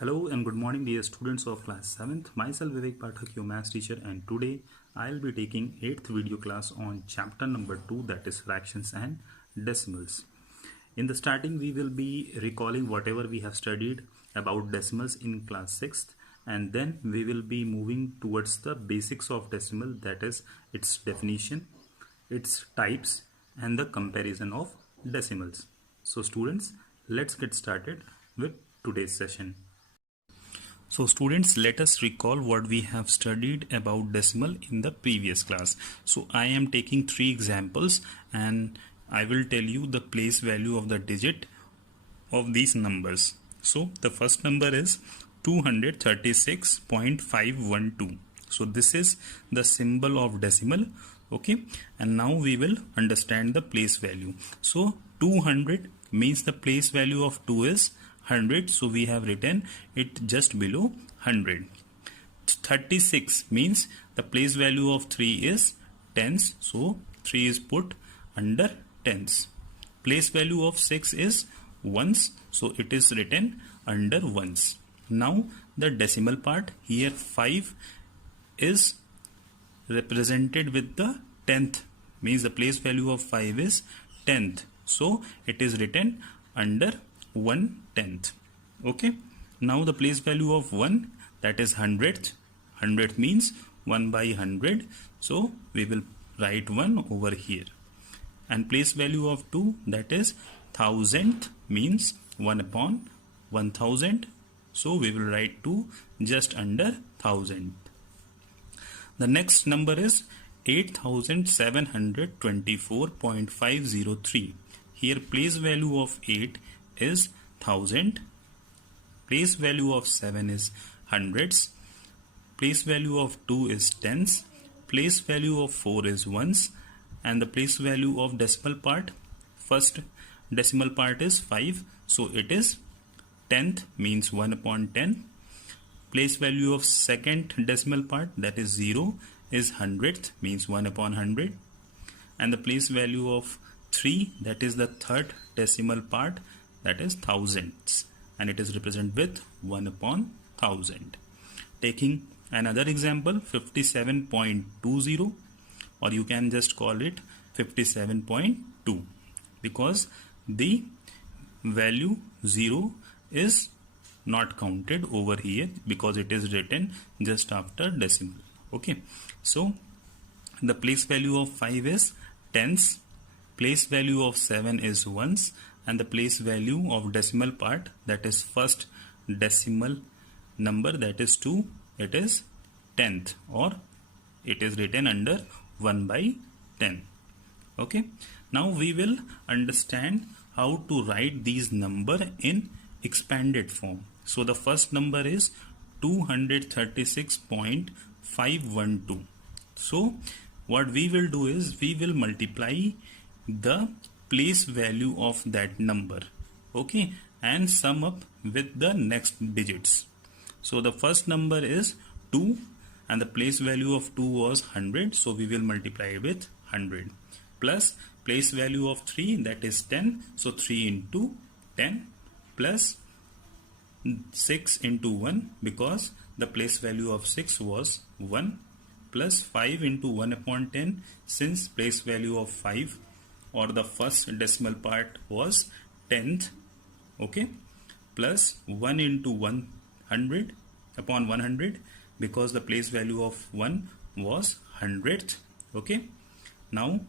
Hello and good morning dear students of class 7th. Myself Vivek Pathak, your maths teacher, and today I'll be taking 8th video class on chapter number 2, that is fractions and decimals. In the starting we will be recalling whatever we have studied about decimals in class 6th, and then we will be moving towards the basics of decimal, that is its definition, its types and the comparison of decimals. So students, let's get started with today's session. So students, let us recall what we have studied about decimal in the previous class. So I am taking 3 examples and I will tell you the place value of the digit of these numbers. So the first number is 236.512. So this is the symbol of decimal. Okay, and now we will understand the place value. So 200 means the place value of 2 is 100, so we have written it just below 100. 36 means the place value of 3 is tens, so 3 is put under tens. Place value of 6 is ones, so it is written under ones. Now the decimal part, here 5 is represented with the tenth, means the place value of 5 is tenth, so it is written under 1/10. Okay, now the place value of 1, that is hundredth. Hundredth means 1 by 100, so we will write 1 over here. And place value of 2, that is thousandth, means 1 upon 1000, so we will write 2 just under 1000. The next number is 8724.503. Here place value of 8 is 1000, place value of 7 is hundreds, place value of 2 is tens, place value of 4 is ones, and the place value of decimal part, first decimal part is 5, so it is tenth, means 1 upon 10. Place value of second decimal part, that is 0, is hundredth, means 1 upon 100. And the place value of 3, that is the third decimal part, that is thousands, and it is represented with 1 upon 1000. Taking another example, 57.20, or you can just call it 57.2, because the value 0 is not counted over here because it is written just after decimal. Okay, so the place value of 5 is tens, place value of 7 is ones, and the place value of decimal part, that is first decimal number, that is 2, it is tenth, or it is written under 1 by 10. Okay, now we will understand how to write these number in expanded form. So the first number is 236.512. So what we will do is we will multiply the place value of that number, okay, and sum up with the next digits. So the first number is 2 and the place value of 2 was 100, so we will multiply with 100, plus place value of 3, that is 10, so 3 into 10, plus 6 into 1, because the place value of 6 was 1, plus 5 into 1 upon 10, since place value of 5 or the first decimal part was tenth, okay, plus 1 into 100 upon 100, because the place value of 1 was hundredth. Okay, now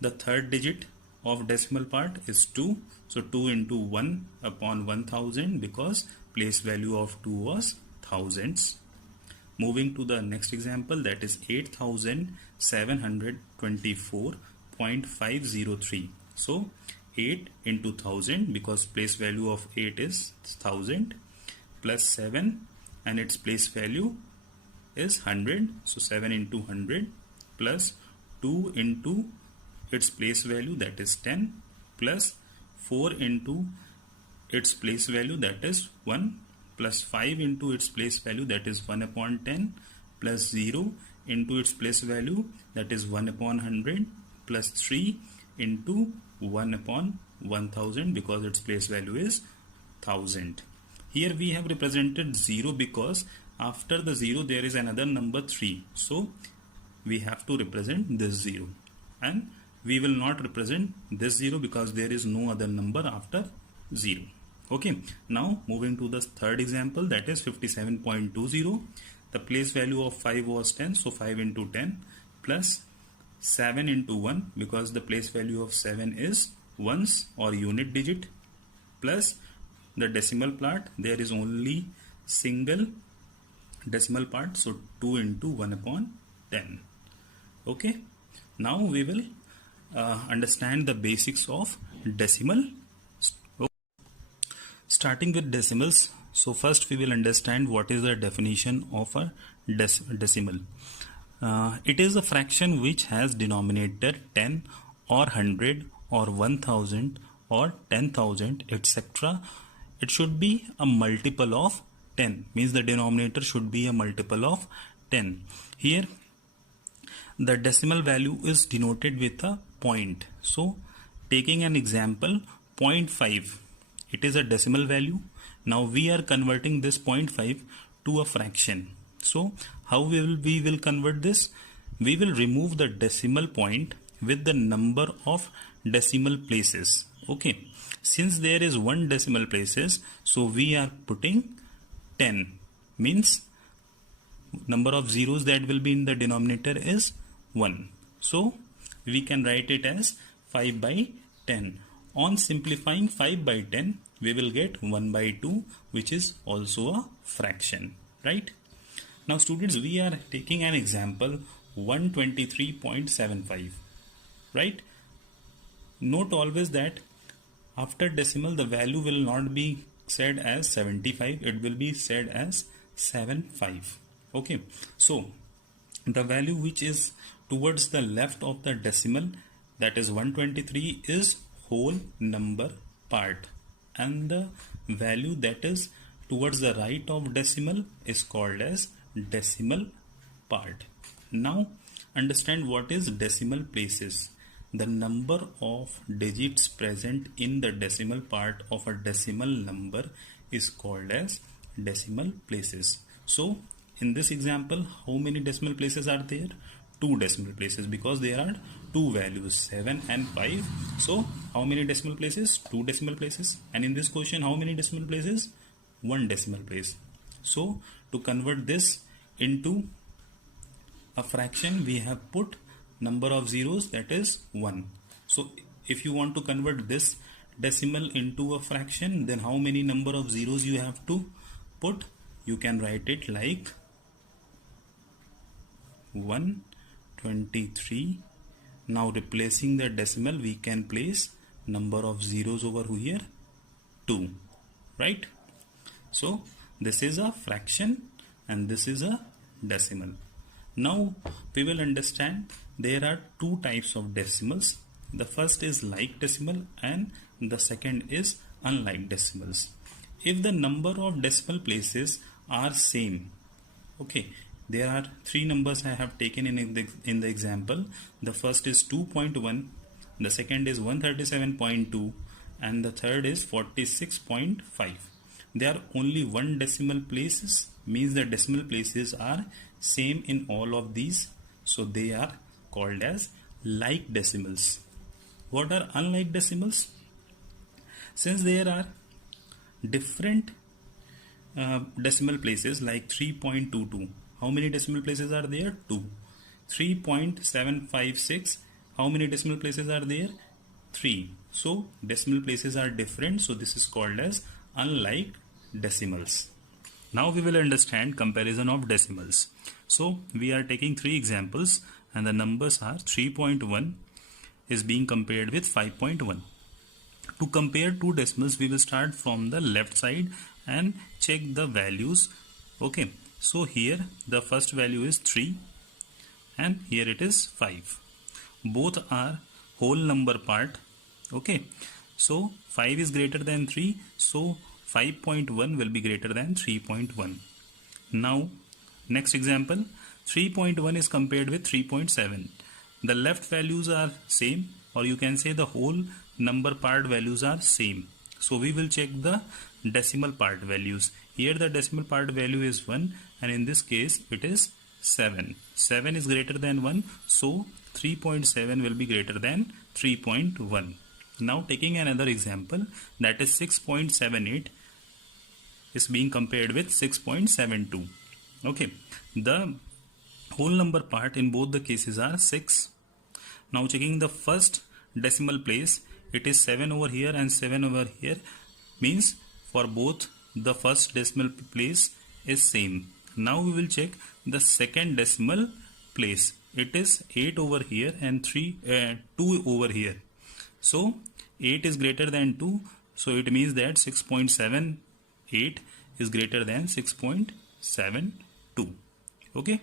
the third digit of decimal part is 2, so 2 into 1 upon 1000, because place value of 2 was thousands. Moving to the next example, that is 8724.503. So 8 into 1000, because place value of 8 is 1000, plus 7 and its place value is 100, so 7 into 100, plus 2 into its place value, that is 10, plus 4 into its place value, that is 1, plus 5 into its place value, that is 1 upon 10, plus 0 into its place value, that is 1 upon 100, plus 3 into 1 upon 1000, because its place value is 1000. Here we have represented 0 because after the 0 there is another number 3. So we have to represent this 0, and we will not represent this 0 because there is no other number after 0. Okay, now moving to the third example, that is 57.20. The place value of 5 was 10, so 5 into 10 plus 7 into 1 because the place value of 7 is ones or unit digit, plus the decimal part, there is only single decimal part, so 2 into 1 upon 10. Okay, now we will understand the basics of decimal. Starting with decimals, so first we will understand what is the definition of a decimal. It is a fraction which has denominator 10 or 100 or 1000 or 10,000, etc. It should be a multiple of 10, means the denominator should be a multiple of 10. Here the decimal value is denoted with a point. So taking an example, 0.5, it is a decimal value. Now we are converting this 0.5 to a fraction. So how we will convert this? We will remove the decimal point with the number of decimal places. Okay, since there is one decimal places, so we are putting 10, means number of zeros that will be in the denominator is 1. So we can write it as 5 by 10. On simplifying 5 by 10, we will get 1 by 2, which is also a fraction, right? Now students, we are taking an example 123.75, right? Note always that after decimal the value will not be said as 75, it will be said as 75. Okay, so the value which is towards the left of the decimal, that is 123, is whole number part, and the value that is towards the right of decimal is called as decimal part. Now understand what is decimal places. The number of digits present in the decimal part of a decimal number is called as decimal places. So in this example, how many decimal places are there? 2 decimal places, because there are two values, 7 and 5. So how many decimal places? 2 decimal places. And in this question, how many decimal places? 1 decimal place. So to convert this into a fraction, we have put number of zeros, that is 1. So if you want to convert this decimal into a fraction, then how many number of zeros you have to put? You can write it like 123. Now replacing the decimal, we can place number of zeros over here, 2, right? So this is a fraction and this is a decimal. Now we will understand there are two types of decimals. The first is like decimal and the second is unlike decimals. If the number of decimal places are same, okay, there are 3 numbers I have taken in the example. The first is 2.1, the second is 137.2, and the third is 46.5. There are only 1 decimal places, means the decimal places are same in all of these, so they are called as like decimals. What are unlike decimals? Since there are different decimal places like 3.22, how many decimal places are there? 2. 3.756, how many decimal places are there? 3. So decimal places are different, so this is called as unlike decimals. Now we will understand comparison of decimals. So we are taking 3 examples and the numbers are 3.1 is being compared with 5.1. To compare two decimals, we will start from the left side and check the values. Okay, so here the first value is 3 and here it is 5. Both are whole number part. Okay, so 5 is greater than 3, so 5.1 will be greater than 3.1. Now next example, 3.1 is compared with 3.7. The left values are same, or you can say the whole number part values are same. So we will check the decimal part values. Here the decimal part value is 1 and in this case it is 7. 7 is greater than 1, so 3.7 will be greater than 3.1. Now taking another example, that is 6.78 is being compared with 6.72. Okay, the whole number part in both the cases are 6. Now checking the first decimal place, it is 7 over here and 7 over here, means for both the first decimal place is same. Now we will check the second decimal place. It is 8 over here and 2 over here. So 8 is greater than 2, so it means that 6.78 is greater than 6.72. Okay.